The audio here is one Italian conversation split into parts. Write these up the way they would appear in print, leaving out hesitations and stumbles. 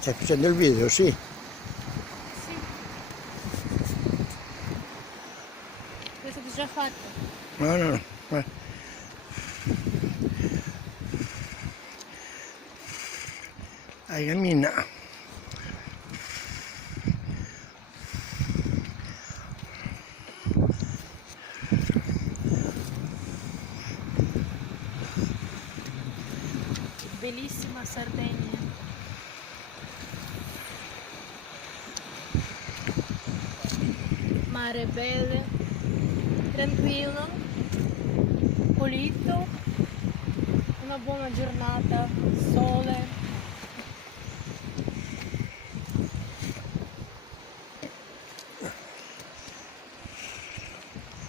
Stai facendo il video, sì? Sì, questo è già fatto. No, no, no. Dai, cammina. Bellissima Sardegna. Mare bello, tranquillo, pulito, una buona giornata, sole,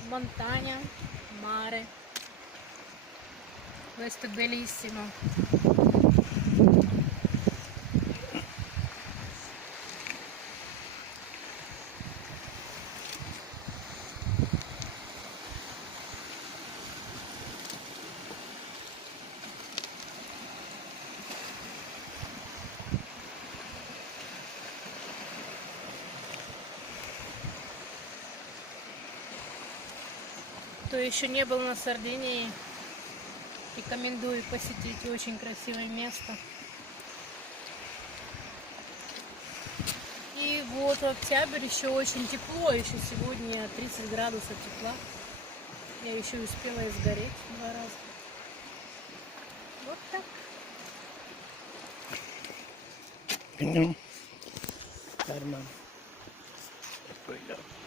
montagna, mare. Questo è bellissimo. Кто еще не был на Сардинии, рекомендую посетить, очень красивое место. И вот октябрь, еще очень тепло, еще сегодня 30 градусов тепла. Я еще успела изгореть 2 раза. Вот так. Ferma. E poi dopo.